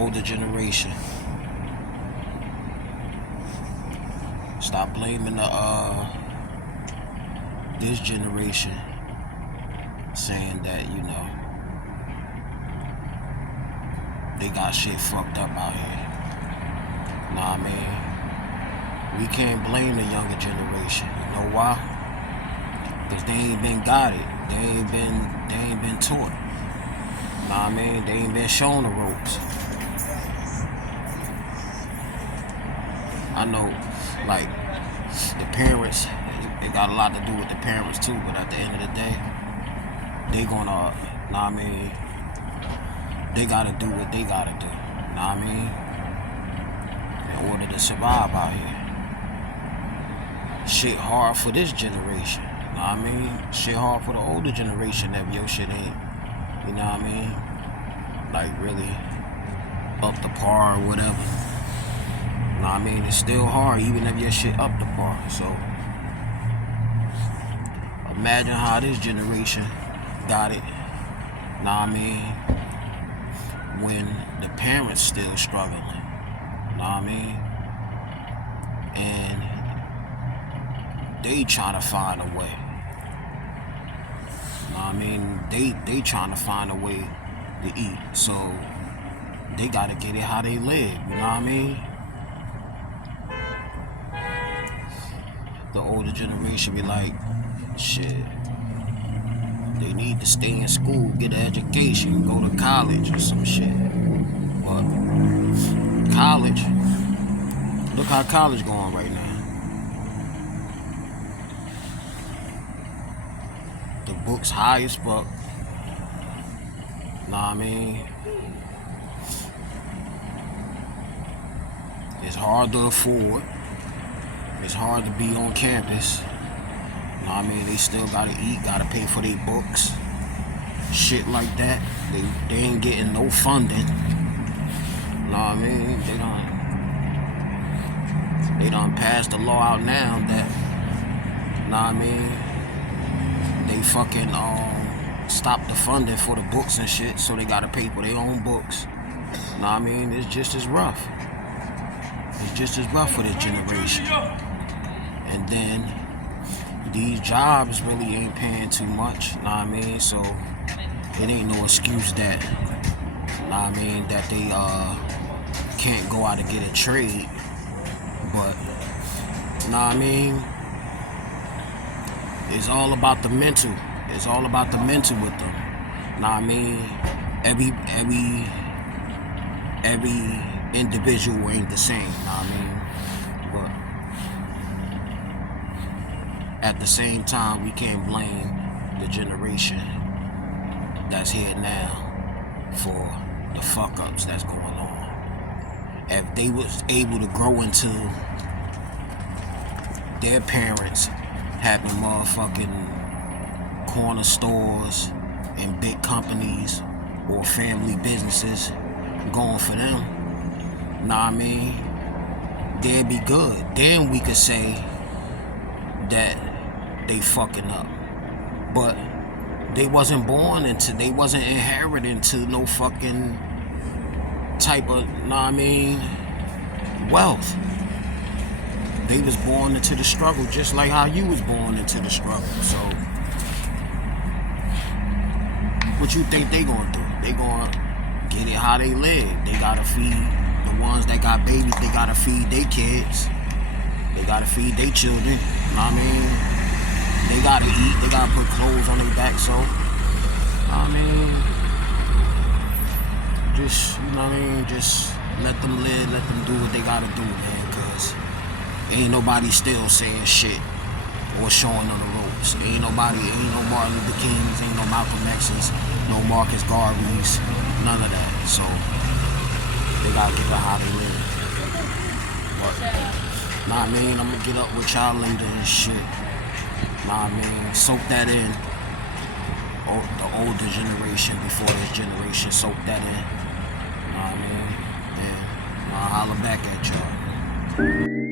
older generation. Stop blaming this generation, saying that, you know, they got shit fucked up out here. Nah, man, we can't blame the younger generation. You know why? Cause they ain't been guided. They ain't been taught. Nah, I mean, they ain't been shown the ropes. I know, like, the parents, it got a lot to do with the parents too, but at the end of the day, they gonna, nah, I mean, they gotta do what they gotta do, nah, I mean, in order to survive out here. Shit hard for this generation, nah, I mean, shit hard for the older generation if your shit ain't, you know what I mean, like really up to par or whatever. Nah, I mean, it's still hard even if your shit up to par. So imagine how this generation got it, nah, I mean, when the parents still struggling, nah, I mean, and they trying to find a way. Nah, I mean, they trying to find a way to eat, so they gotta get it how they live, you know what I mean? The older generation be like, shit, they need to stay in school, get an education, go to college or some shit. But college, look how college going right now. The books high as fuck. Nah, I mean, it's hard to afford. It's hard to be on campus. Nah, I mean, they still gotta eat, gotta pay for their books, shit like that. They ain't getting no funding. Nah, I mean, they done passed the law out now that, nah, I mean, they fucking stop the funding for the books and shit, so they gotta pay for their own books. Nah, I mean, it's just as rough. It's just as rough for this generation. And then these jobs really ain't paying too much, nah, I mean, so it ain't no excuse that, nah, I mean, that they can't go out and get a trade. But nah, I mean, it's all about the mental. It's all about the mental with them. Nah, I mean, every individual ain't the same, nah, I mean, but at the same time, we can't blame the generation that's here now for the fuck-ups that's going on. If they was able to grow into their parents having motherfucking corner stores and big companies or family businesses going for them, nah, I mean, they'd be good. Then we could say that they fucking up. But they wasn't born into, they wasn't inherited into no fucking type of, nah, I mean, wealth. They was born into the struggle just like how you was born into the struggle. So what you think they gonna do? They gonna get it how they live. They gotta feed the ones that got babies, they gotta feed their kids. They gotta feed their children. You know what I mean? They gotta eat, they gotta put clothes on their back, so I mean, just, you know what I mean, just let them live, let them do what they gotta do, man, cause ain't nobody still saying shit or showing on the ropes. Ain't no Martin Luther Kings, ain't no Malcolm X's, no Marcus Garveys, none of that. So they gotta get it how they live. But nah, I mean, I'm gonna get up with y'all later and shit. Nah, I mean, soak that in. The older generation before this generation, soak that in. Nah, I mean, and I'll holler back at y'all.